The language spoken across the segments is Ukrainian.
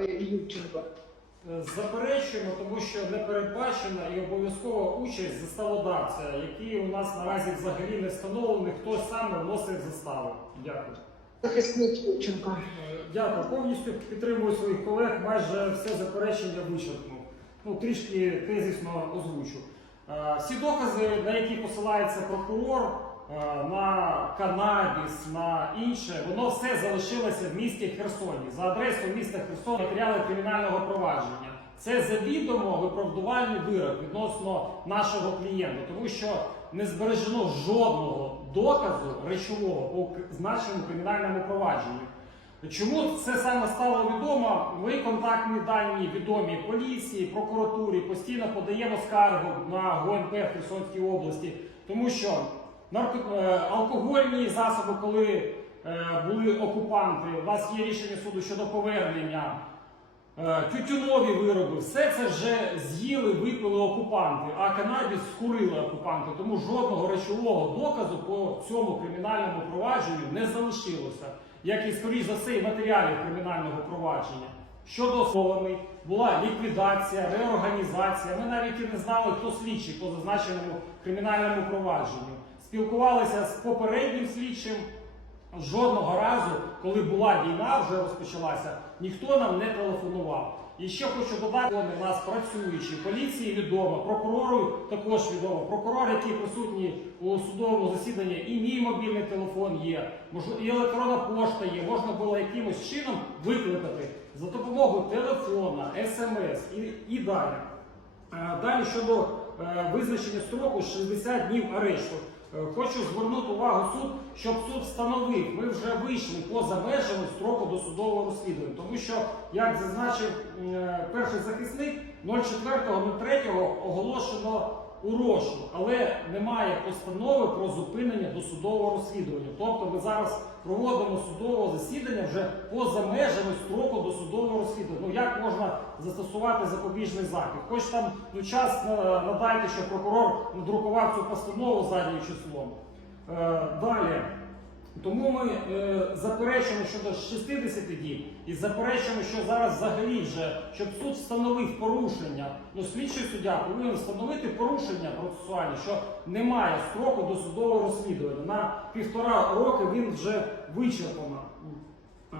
Е, Юченко? Е, заперечуємо, тому що не передбачена і обов'язкова участь заставодавця, який у нас наразі взагалі не встановлений, хто саме вносить заставу. Дякую. Захисник Юченко. Е, дякую. Повністю підтримую своїх колег. Майже все заперечення вичерпну. Ну, трішки тезисно озвучу. Всі докази, на які посилається прокурор. Е, на канабіс, на інше, воно все залишилося в місті Херсоні. За адресою міста Херсон матеріали кримінального провадження. Це завідомо виправдувальний вирок відносно нашого клієнта, тому що не збережено жодного доказу речового по значеному кримінальному провадженню. Чому це саме стало відомо? Ми контактні дані відомі поліції, прокуратурі постійно подаємо скаргу на ГУНП в Херсонській області, тому що Е, алкогольні засоби, коли е, були окупанти, у вас є рішення суду щодо повернення, е, тютюнові вироби, все це вже з'їли, випили окупанти, а канабіс скурили окупанти. Тому жодного речового доказу по цьому кримінальному провадженню не залишилося, як і скоріш за все, і матеріалів кримінального провадження. Щодо оснований, була ліквідація, реорганізація. Ми навіть і не знали, хто слідчий по зазначеному кримінальному провадженню спілкувалися з попереднім слідчим. Жодного разу, коли була війна, вже розпочалася, ніхто нам не телефонував. І ще хочу додати, у нас працюючі, поліції відомо, прокурору також відомо. Прокурор, який присутній у судовому засіданні, і мій мобільний телефон є, і електронна пошта є, можна було якимось чином викликати за допомогою телефона, смс і, і далі. Е, далі щодо е, визначення строку 60 днів арешту. Е, хочу звернути увагу суд, щоб суд встановив, ми вже вийшли поза межами строку досудового розслідування, тому що, як зазначив е, перший захисник, 04.03 оголошено у розшук, але немає постанови про зупинення досудового розслідування. Тобто ми зараз проводимо судове засідання вже поза межами строку досудового розслідування. Ну як можна застосувати запобіжний захід? Хоч там ну, час надайте, що прокурор надрукував цю постанову заднім числом. Е, далі. Тому ми е, заперечуємо щодо 60 діб і заперечуємо, що зараз взагалі вже, щоб суд встановив порушення, ну слідчий суддя повинен встановити порушення процесуальне, що немає строку до судового розслідування. На півтора роки він вже вичерпано. Е,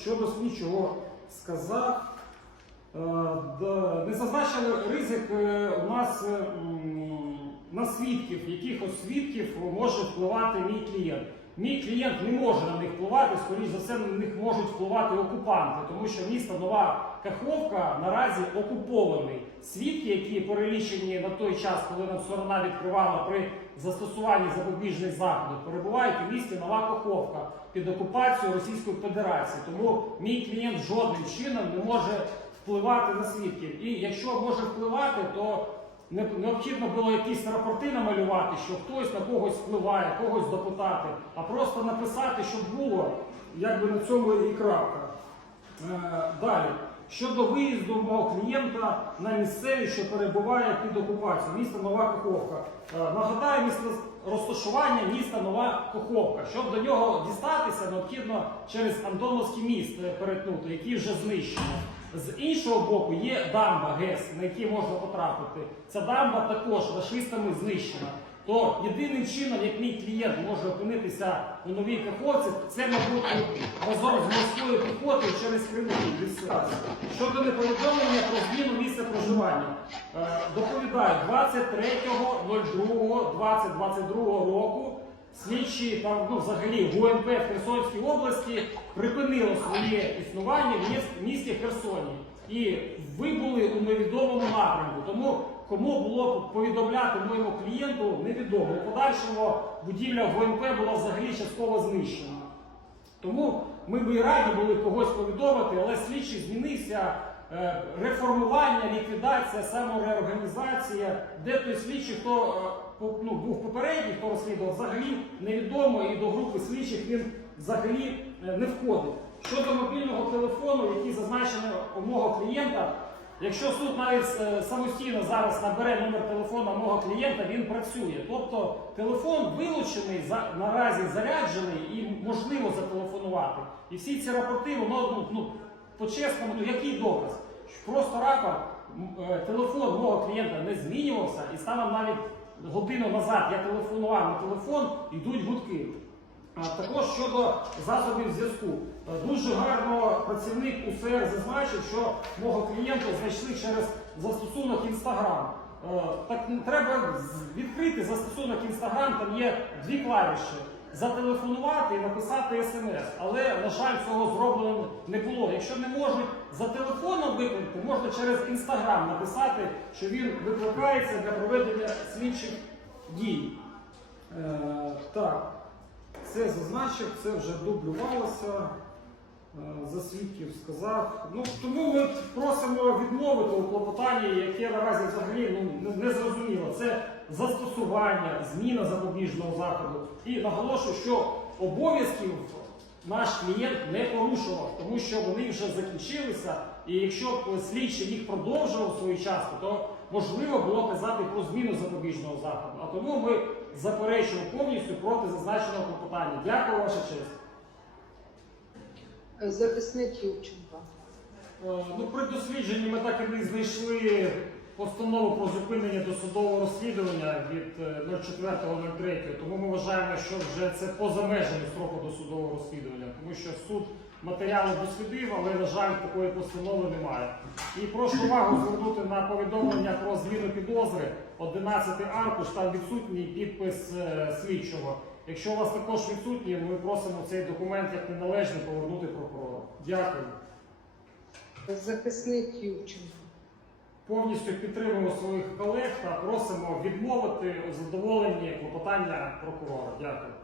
щодо слідчого сказав, е, не зазначили ризик е, у нас. Е, на свідків, якихось свідків може впливати мій клієнт. Мій клієнт не може на них впливати, скоріш за все, на них можуть впливати окупанти, тому що місто Нова Каховка наразі окупований. Свідки, які перелічені на той час, коли нам сторона відкривала при застосуванні запобіжних заходів, перебувають у місті Нова Каховка під окупацією Російської Федерації. Тому мій клієнт жодним чином не може впливати на свідків. І якщо може впливати, то необхідно було якісь рапорти намалювати, що хтось на когось впливає, когось допитати, а просто написати, щоб було, як би на цьому і крапка. Е, далі. Щодо виїзду мого клієнта на місцеві, що перебуває під окупацією, місто Нова Каховка. Е, нагадаю, місто розташування міста Нова Куховка. Щоб до нього дістатися, необхідно через Антоновський міст перетнути, який вже знищено. З іншого боку, є дамба ГЕС, на які можна потрапити. Ця дамба також фашистами знищена. То єдиним чином, як мій клієнт може опинитися у новій каховці, це, мабуть, разом з морською піхотою через Криму відсутність. Щодо неповідомлення про зміну місця проживання, е, доповідаю 23.02.2022 року. Слідчі там ну, взагалі ГУНП в Херсонській області припинило своє існування в місті Херсоні. І ви були у невідомому напрямку. Тому кому було повідомляти моєму клієнту, невідомо. У подальшому будівля ГУНП була взагалі частково знищена. Тому ми би і раді були когось повідомити, але слідчий змінився. Е, реформування, ліквідація, самореорганізація, де той слідчий, хто е, ну, був попередній, хто розслідував, взагалі невідомо і до групи слідчих він взагалі е, не входить. Щодо мобільного телефону, який зазначено у мого клієнта, якщо суд навіть самостійно зараз набере номер телефону мого клієнта, він працює. Тобто телефон вилучений, наразі заряджений і можливо зателефонувати. І всі ці рапорти, воно ну, ну по-чесному, ну який доказ? Просто раком е, телефон мого клієнта не змінювався і станом навіть годину назад я телефонував на телефон, йдуть гудки. Також щодо засобів зв'язку. Е, дуже гарно працівник УСР зазначив, що мого клієнта знайшли через застосунок Інстаграм. Е, так треба відкрити застосунок Інстаграм, там є дві клавіші зателефонувати і написати смс. Але, на жаль, цього зроблено не було. Якщо не можуть за телефоном викликати, можна через інстаграм написати, що він викликається для проведення слідчих дій. Е, Так, це зазначив, це вже дублювалося. Е, за свідків сказав. Ну, Тому ми просимо відмовити у клопотанні, яке наразі взагалі ну, не зрозуміло. Це застосування, зміна запобіжного заходу. І наголошую, що обов'язків наш клієнт не порушував, тому що вони вже закінчилися. І якщо слідчі їх продовжував своєчасно, то можливо було казати про зміну запобіжного заходу. А тому ми заперечуємо повністю проти зазначеного клопотання. Дякую, ваша честь. Е, захисник Юрченка. Е, ну, При дослідженні ми так і не знайшли постанову про зупинення досудового розслідування від 04.03, е, тому ми вважаємо, що вже це поза межами строку досудового розслідування, тому що суд матеріали дослідив, але, на жаль, такої постанови немає. І прошу увагу звернути на повідомлення про зміну підозри 11 аркуш, там відсутній підпис слідчого. Якщо у вас також відсутні, ми просимо цей документ як неналежно повернути прокурора. Дякую. Захисник Юрченко. Повністю підтримуємо своїх колег та просимо відмовити у задоволенні клопотання прокурора. Дякую.